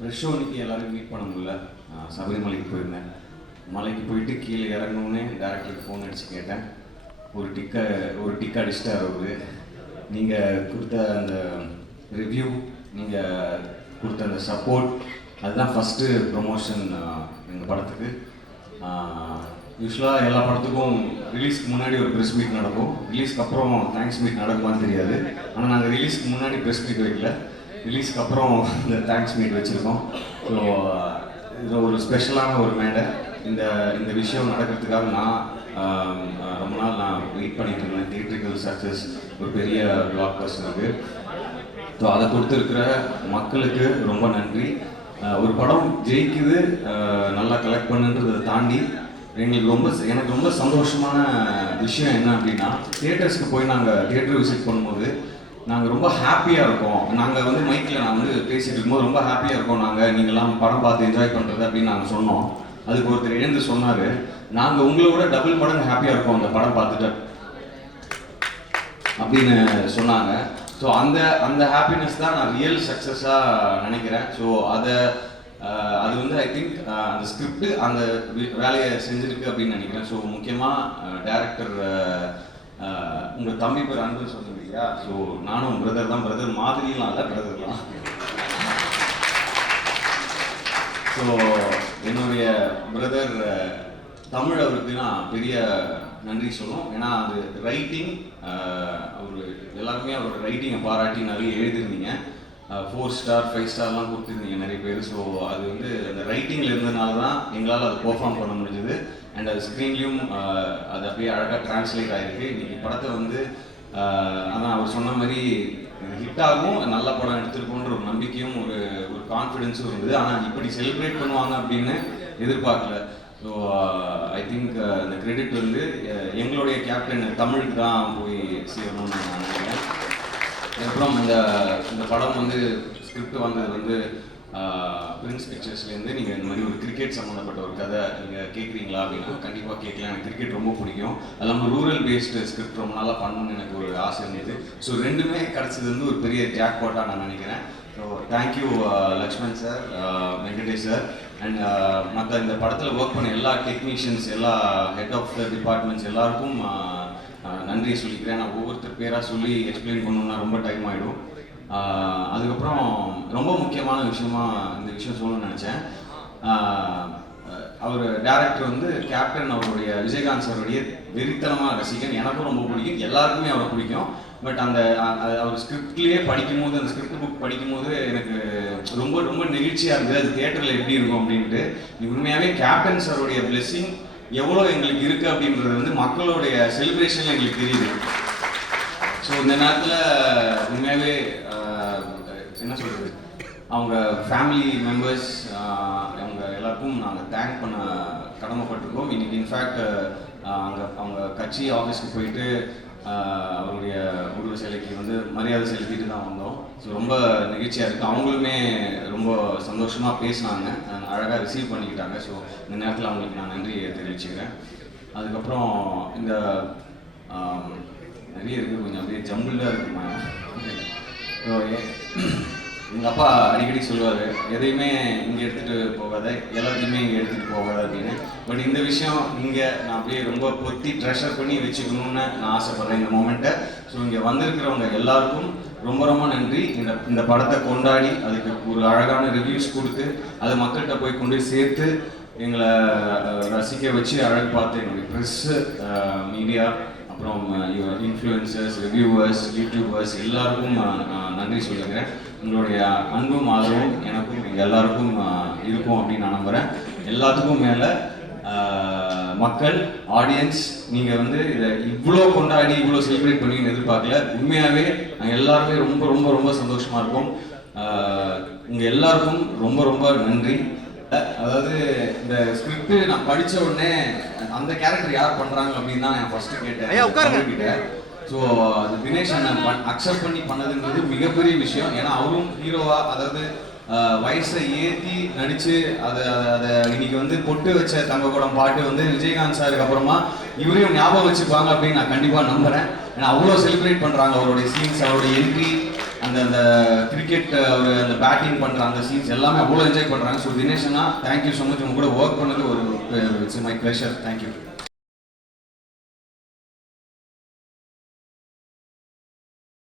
Show இன்னைக்கு எல்லாரும் meet பண்ண முடியல. சபரிமலைக்கு போயிருந்தேன். மலைக்கு போயிட்டு கீழே இறங்கணுன்னே டேரக்டருக்கு ஃபோன் அடித்து கேட்டேன். ஒரு டிக் அடிச்சிட்டார் அவரு. நீங்கள் கொடுத்த அந்த ரிவ்யூ, நீங்கள் கொடுத்த அந்த சப்போர்ட், அதுதான் ஃபஸ்ட்டு ப்ரொமோஷன் எங்கள் படத்துக்கு. யூஸ்வலாக எல்லா படத்துக்கும் ரிலீஸ்க்கு முன்னாடி ஒரு ப்ரெஸ் மீட் நடக்கும், ரிலீஸ்க்கு அப்புறம் தேங்க்ஸ் மீட் நடக்குமான்னு தெரியாது. ஆனால் நாங்கள் ரிலீஸ்க்கு முன்னாடி ப்ரெஸ் மீட் வைக்கல, ரிலீஸ்க்கு அப்புறம் இந்த தேங்க்ஸ் மீட் வச்சுருக்கோம். ஸோ இது ஒரு ஸ்பெஷலான ஒரு மேடை. இந்த விஷயம் நடக்கிறதுக்காக நான் ரொம்ப நாள் வெயிட் பண்ணிட்டு இருந்தேன். தியேட்ரிக்கல் சக்ஸஸ் ஒரு பெரிய பிளாக் பஸ்டருக்கு. ஸோ அதை கொடுத்துருக்கிற மக்களுக்கு ரொம்ப நன்றி. ஒரு படம் ஜெயிக்குது, நல்லா கலெக்ட் பண்ணுன்றதை தாண்டி எனக்கு ரொம்ப சந்தோஷமான விஷயம் என்ன அப்படின்னா, தியேட்டர்ஸ்க்கு போய் நாங்கள் தியேட்டர் விசிட் பண்ணும்போது நாங்கள் ரொம்ப ஹாப்பியாக இருக்கோம். நாங்கள் வந்து மைக்கில் நான் வந்து பேசிகிட்டு இருக்கும்போது ரொம்ப ஹாப்பியாக இருக்கோம், நீங்கள்லாம் படம் பார்த்து என்ஜாய் பண்ணுறது அப்படின்னு நாங்கள் சொன்னோம். அதுக்கு ஒருத்தர் எழுந்து சொன்னார், நாங்கள் உங்களோட டபுள் மடங்கு ஹாப்பியாக இருக்கோம் அந்த படம் பார்த்துட்டு அப்படின்னு சொன்னாங்க. ஸோ அந்த ஹாப்பினஸ் தான் நான் ரியல் சக்ஸஸாக நினைக்கிறேன். ஸோ அது வந்து ஐ திங்க் அந்த ஸ்கிரிப்ட் அந்த வேலையை செஞ்சுருக்கு அப்படின்னு நினைக்கிறேன். ஸோ முக்கியமாக டைரக்டர் உங்கள் தம்பி பேர் அன்பு சொன்னீங்க இல்லையா? ஸோ நானும் பிரதர் தான், பிரதர் மாதிரிலாம் இல்லை, பிரதர் தான். ஸோ என்னுடைய பிரதர் தமிழ் அவருக்கு நான் பெரிய நன்றி சொல்லணும். ஏன்னா அது ரைட்டிங், அவர் எல்லாருமே அவரோட ரைட்டிங்கை பாராட்டி நிறைய எழுதிருந்தீங்க. 4 ஸ்டார் 5 ஸ்டார்லாம் கொடுத்துருந்தீங்க நிறைய பேர். ஸோ அது வந்து அந்த ரைட்டிங்கில் இருந்ததுனால தான் எங்களால் அதை பெர்ஃபார்ம் பண்ண முடிஞ்சுது. அண்ட் அது ஸ்க்ரீன்லேயும் அது அப்படியே அழகாக டிரான்ஸ்லேட் ஆகிருக்கு. இன்றைக்கி படத்தை வந்து அதான் அவர் சொன்ன மாதிரி ஹிட் ஆகும், நல்ல படம் எடுத்துருக்கோன்ற ஒரு நம்பிக்கையும் ஒரு கான்ஃபிடென்ஸும் இருந்தது. ஆனால் இப்படி செலிப்ரேட் பண்ணுவாங்க அப்படின்னு எதிர்பார்க்கல. ஸோ ஐ திங்க் இந்த கிரெடிட் வந்து எங்களுடைய கேப்டன் தமிழுக்கு தான் போய் சேரணும்னு நான் நினைக்கிறேன். அதுக்கப்புறம் இந்த படம் வந்து ஸ்கிரிப்ட் வந்தது வந்து பிரின்ஸ் பிக்சர்ஸ்லேருந்து நீங்கள் இந்த மாதிரி ஒரு கிரிக்கெட் சம்மந்தப்பட்ட ஒரு கதை நீங்கள் கேட்குறீங்களா அப்படின்னா கண்டிப்பாக கேட்கலாம். எனக்கு கிரிக்கெட் ரொம்ப பிடிக்கும். அது இல்லாமல் ரூரல் பேஸ்டு ஸ்கிரிப்ட் ரொம்ப நாளாக பண்ணணும்னு எனக்கு ஒரு ஆசை இருந்தது. ஸோ ரெண்டுமே கிடச்சது வந்து ஒரு பெரிய ஜாக்பாட்டாக நான் நினைக்கிறேன். So thank you Lakshman sir, Venkatesh sir, and மற்ற இந்த படத்தில் ஒர்க் பண்ண எல்லா டெக்னீஷியன்ஸ், எல்லா ஹெட் ஆஃப் த டிபார்ட்மெண்ட்ஸ் எல்லாருக்கும் நன்றியை சொல்லிக்கிறேன். நான் ஒவ்வொருத்தர் பேராக சொல்லி எக்ஸ்பிளைன் பண்ணணுன்னா ரொம்ப டைம் ஆகிடும். அதுக்கப்புறம் ரொம்ப முக்கியமான விஷயமா இந்த விஷயம் சொல்லணும்னு நினச்சேன். அவர் டேரக்டர் வந்து கேப்டன் அவருடைய விஜயகாந்த் சாருடைய வெறித்தனமாக ரசிகன். எனக்கும் ரொம்ப பிடிக்கும், எல்லாருக்குமே அவரை பிடிக்கும். பட் அவர் ஸ்கிரிப்ட்லேயே படிக்கும்போது, அந்த ஸ்கிரிப்ட் புக் படிக்கும்போது எனக்கு ரொம்ப ரொம்ப நெகிழ்ச்சியாக இருந்தது. அது தியேட்டரில் எப்படி இருக்கும் அப்படின்ட்டு. உண்மையாகவே கேப்டன் சாருடைய பிளெஸிங் எவ்வளோ எங்களுக்கு இருக்குது அப்படின்றது வந்து மக்களுடைய செலிப்ரேஷனில் எங்களுக்கு தெரியுது. ஸோ இந்த நேரத்தில் உண்மையாகவே என்ன சொல்கிறது, அவங்க ஃபேமிலி மெம்பர்ஸ் அவங்க எல்லாருக்கும் நாங்கள் தேங்க் பண்ண கடமைப்பட்டிருக்கோம். இன்றைக்கி இன்ஃபேக்ட் அவங்க கட்சி ஆஃபீஸ்க்கு போயிட்டு அவருடைய உருவ சிலைக்கு வந்து மரியாதை செலுத்திட்டு தான் வந்தோம். ஸோ ரொம்ப நிகழ்ச்சியாக இருக்குது. அவங்களுமே ரொம்ப சந்தோஷமாக பேசினாங்க, அழகாக ரிசீவ் பண்ணிக்கிட்டாங்க. ஸோ இந்த நேரத்தில் அவங்களுக்கு நான் நன்றி தெரிவிச்சுக்கிறேன். அதுக்கப்புறம் இந்த நிறைய இருக்குது, கொஞ்சம் அப்படியே ஜம்பிள்டாக இருக்குமா. ஸோ எங்கள் அப்பா அடிக்கடி சொல்லுவார், எதையுமே இங்கே எடுத்துகிட்டு போகாத, எல்லாத்தையுமே இங்கே எடுத்துகிட்டு போகாத அப்படின்னு. பட் இந்த விஷயம் இங்கே நான் அப்படியே ரொம்ப பொத்தி ட்ரெஷர் பண்ணி வச்சுக்கணும்னு நான் ஆசைப்பட்றேன் இந்த மூமெண்ட்டை. ஸோ இங்கே வந்திருக்கிறவங்க எல்லாருக்கும் ரொம்ப ரொம்ப நன்றி. இந்த படத்தை கொண்டாடி அதுக்கு ஒரு அழகான ரிவ்யூஸ் கொடுத்து அதை மக்கள்கிட்ட போய் கொண்டு சேர்த்து எங்களை ரசிக்க வச்சு அழகு பார்த்து என்னுடைய ப்ரெஸ்ஸு, மீடியா, அப்புறம் இன்ஃப்ளூயன்சர்ஸ், ரிவ்யூவர்ஸ், யூடியூபர்ஸ் எல்லாருக்கும் நன்றி சொல்லிக்கிறேன். உங்களுடைய அன்பும் ஆதரவும் எனக்கும் எல்லாருக்கும் இருக்கும் அப்படின்னு நான் நம்புகிறேன். எல்லாத்துக்கும் மேலே மக்கள், ஆடியன்ஸ், நீங்கள் வந்து இதை இவ்வளோ கொண்டாடி இவ்வளோ செலிப்ரேட் பண்ணின்னு எதிர்பார்க்கல. உண்மையாகவே நாங்கள் எல்லாருமே ரொம்ப ரொம்ப ரொம்ப சந்தோஷமாக இருக்கோம். உங்கள் எல்லாருக்கும் ரொம்ப ரொம்ப நன்றி. அதாவது இந்த ஸ்கிரிப்ட் நான் படித்த உடனே அந்த கேரக்டர் யார் பண்ணுறாங்க அப்படின்னு தான் நான் ஃபர்ஸ்ட் கேட்டேன். ஸோ அது தினேஷ் அக்செப்ட் பண்ணி பண்ணதுன்றது மிகப்பெரிய விஷயம். ஏன்னா அவரும் ஹீரோவாக, அதாவது வயசை ஏற்றி நடித்து அதை இன்னைக்கு வந்து பொட்டு வச்ச தங்கக்கூடம் பாட்டு வந்து விஜயகாந்த் சாருக்கு அப்புறமா இவரையும் ஞாபகம் வச்சுப்பாங்க அப்படின்னு நான் கண்டிப்பாக நம்புகிறேன். ஏன்னா அவ்வளோ செலிப்ரேட் பண்ணுறாங்க அவருடைய சீன்ஸ், அவருடைய என்ட்ரி, அந்த அந்த கிரிக்கெட் ஒரு அந்த பேட்டிங் பண்ணுற அந்த சீன்ஸ் எல்லாமே அவ்வளோ என்ஜாய் பண்ணுறாங்க. ஸோ தினேஷனா தேங்க்யூ ஸோ மச். உங்க கூட ஒர்க் பண்ணது ஒரு இட்ஸ் மை ப்ளஷர். தேங்க்யூ.